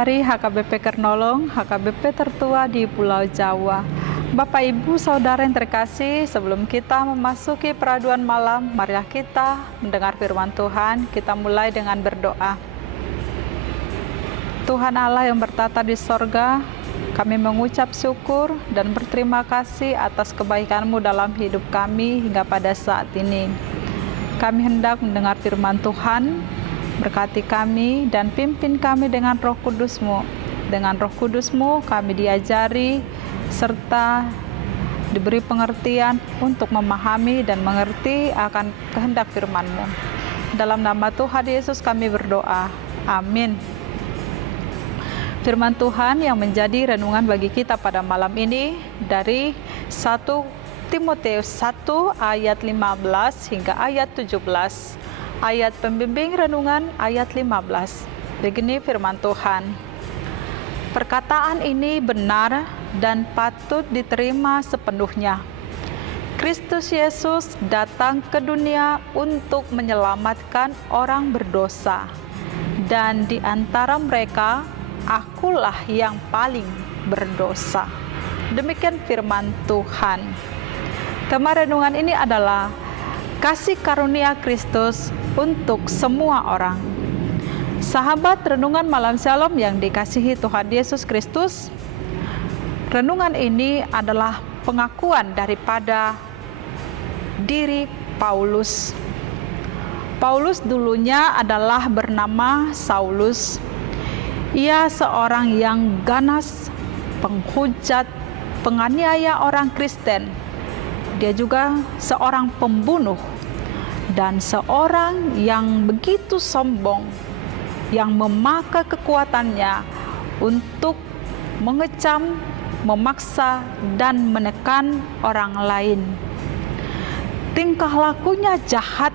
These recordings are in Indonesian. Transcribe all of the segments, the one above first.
dari HKBP Kernolong, HKBP tertua di Pulau Jawa. Bapak, Ibu, Saudara yang terkasih, sebelum kita memasuki peraduan malam, marilah kita mendengar firman Tuhan. Kita mulai dengan berdoa. Tuhan Allah yang bertata di sorga, kami mengucap syukur dan berterima kasih atas kebaikan-Mu dalam hidup kami hingga pada saat ini. Kami hendak mendengar firman Tuhan. Berkati kami dan pimpin kami dengan Roh Kudus-Mu. Dengan Roh Kudus-Mu kami diajari serta diberi pengertian untuk memahami dan mengerti akan kehendak firman-Mu. Dalam nama Tuhan Yesus kami berdoa. Amin. Firman Tuhan yang menjadi renungan bagi kita pada malam ini dari 1 Timotius 1 ayat 15 hingga ayat 17. Ayat pembimbing renungan ayat 15. Begini firman Tuhan. Perkataan ini benar dan patut diterima sepenuhnya. Kristus Yesus datang ke dunia untuk menyelamatkan orang berdosa. Dan di antara mereka, akulah yang paling berdosa. Demikian firman Tuhan. Tema renungan ini adalah kasih karunia Kristus untuk semua orang. Sahabat renungan malam Shalom yang dikasihi Tuhan Yesus Kristus, renungan ini adalah pengakuan daripada diri Paulus. Paulus dulunya adalah bernama Saulus. Ia seorang yang ganas, penghujat, penganiaya orang Kristen. Dia juga seorang pembunuh dan seorang yang begitu sombong, yang memakai kekuatannya untuk mengecam, memaksa, dan menekan orang lain. Tingkah lakunya jahat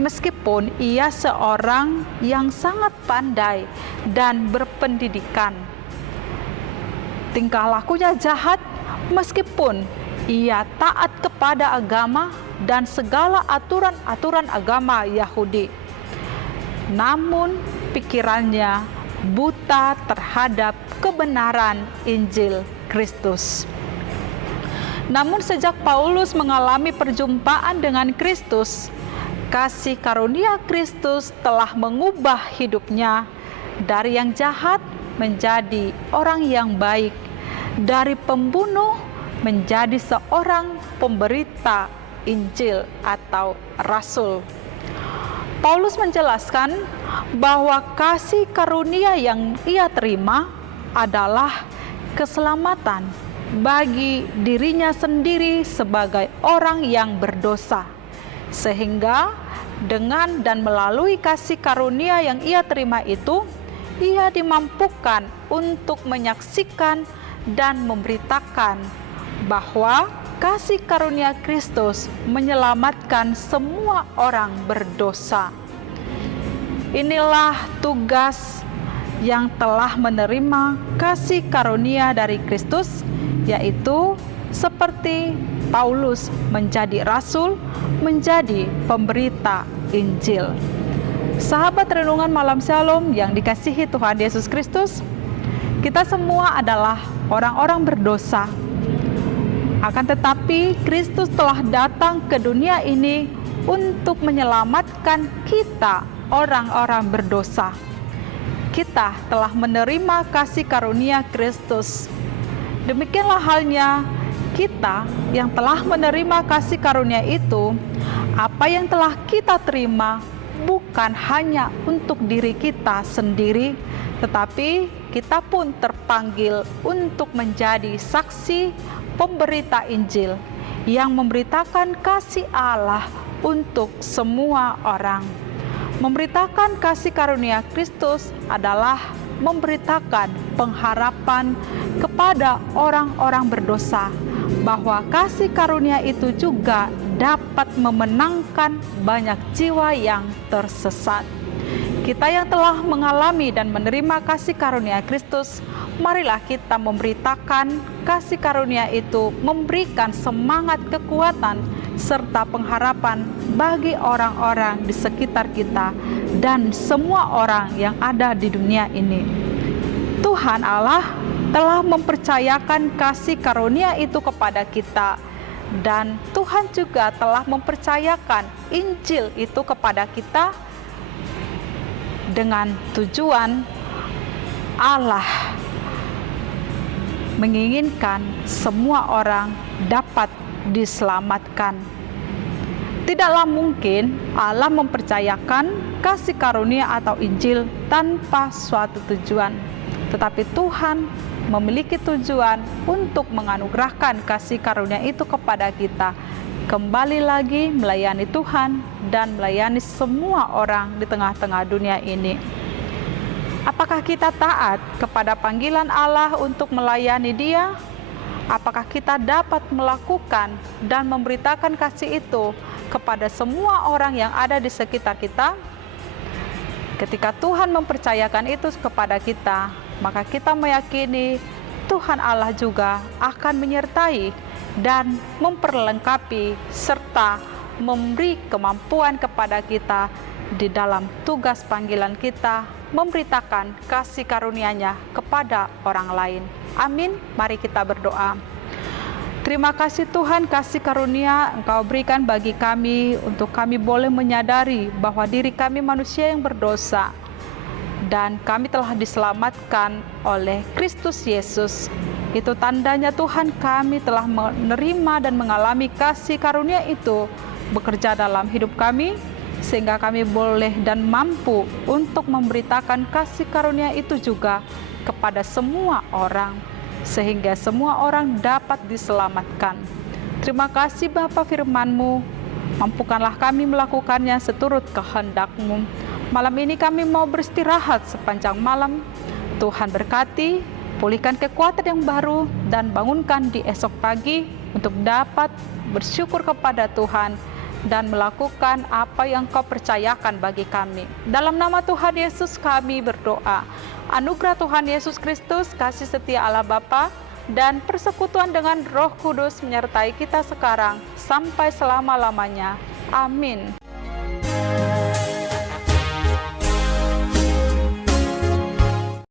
meskipun ia seorang yang sangat pandai dan berpendidikan. Tingkah lakunya jahat meskipun ia taat kepada agama dan segala aturan-aturan agama Yahudi. Namun pikirannya buta terhadap kebenaran Injil Kristus. Namun sejak Paulus mengalami perjumpaan dengan Kristus, kasih karunia Kristus telah mengubah hidupnya dari yang jahat menjadi orang yang baik, dari pembunuh menjadi seorang pemberita Injil atau rasul. Paulus menjelaskan bahwa kasih karunia yang ia terima adalah keselamatan bagi dirinya sendiri sebagai orang yang berdosa. Sehingga dengan dan melalui kasih karunia yang ia terima itu, ia dimampukan untuk menyaksikan dan memberitakan bahwa kasih karunia Kristus menyelamatkan semua orang berdosa. Inilah tugas yang telah menerima kasih karunia dari Kristus, yaitu seperti Paulus menjadi rasul, menjadi pemberita Injil. Sahabat renungan malam Shalom yang dikasihi Tuhan Yesus Kristus, kita semua adalah orang-orang berdosa. Akan tetapi Kristus telah datang ke dunia ini untuk menyelamatkan kita, orang-orang berdosa. Kita telah menerima kasih karunia Kristus. Demikianlah halnya kita yang telah menerima kasih karunia itu, apa yang telah kita terima bukan hanya untuk diri kita sendiri, tetapi kita pun terpanggil untuk menjadi saksi pemberita Injil yang memberitakan kasih Allah untuk semua orang. Memberitakan kasih karunia Kristus adalah memberitakan pengharapan kepada orang-orang berdosa bahwa kasih karunia itu juga dapat memenangkan banyak jiwa yang tersesat. Kita yang telah mengalami dan menerima kasih karunia Kristus, marilah kita memberitakan kasih karunia itu, memberikan semangat, kekuatan, serta pengharapan bagi orang-orang di sekitar kita dan semua orang yang ada di dunia ini. Tuhan Allah telah mempercayakan kasih karunia itu kepada kita, dan Tuhan juga telah mempercayakan Injil itu kepada kita dengan tujuan Allah menginginkan semua orang dapat diselamatkan. Tidaklah mungkin Allah mempercayakan kasih karunia atau Injil tanpa suatu tujuan. Tetapi Tuhan memiliki tujuan untuk menganugerahkan kasih karunia itu kepada kita. Kembali lagi melayani Tuhan dan melayani semua orang di tengah-tengah dunia ini. Apakah kita taat kepada panggilan Allah untuk melayani Dia? Apakah kita dapat melakukan dan memberitakan kasih itu kepada semua orang yang ada di sekitar kita? Ketika Tuhan mempercayakan itu kepada kita, maka kita meyakini Tuhan Allah juga akan menyertai dan memperlengkapi serta memberi kemampuan kepada kita di dalam tugas panggilan kita memberitakan kasih karunia-Nya kepada orang lain. Amin. Mari kita berdoa. Terima kasih Tuhan, kasih karunia Engkau berikan bagi kami untuk kami boleh menyadari bahwa diri kami manusia yang berdosa dan kami telah diselamatkan oleh Kristus Yesus. Itu tandanya Tuhan, kami telah menerima dan mengalami kasih karunia itu bekerja dalam hidup kami, sehingga kami boleh dan mampu untuk memberitakan kasih karunia itu juga kepada semua orang, sehingga semua orang dapat diselamatkan. Terima kasih Bapa, firman-Mu, mampukanlah kami melakukannya seturut kehendak-Mu. Malam ini kami mau beristirahat sepanjang malam. Tuhan berkati, pulihkan kekuatan yang baru, dan bangunkan di esok pagi untuk dapat bersyukur kepada Tuhan dan melakukan apa yang Kau percayakan bagi kami. Dalam nama Tuhan Yesus kami berdoa. Anugerah Tuhan Yesus Kristus, kasih setia Allah Bapa, dan persekutuan dengan Roh Kudus menyertai kita sekarang sampai selama-lamanya. Amin.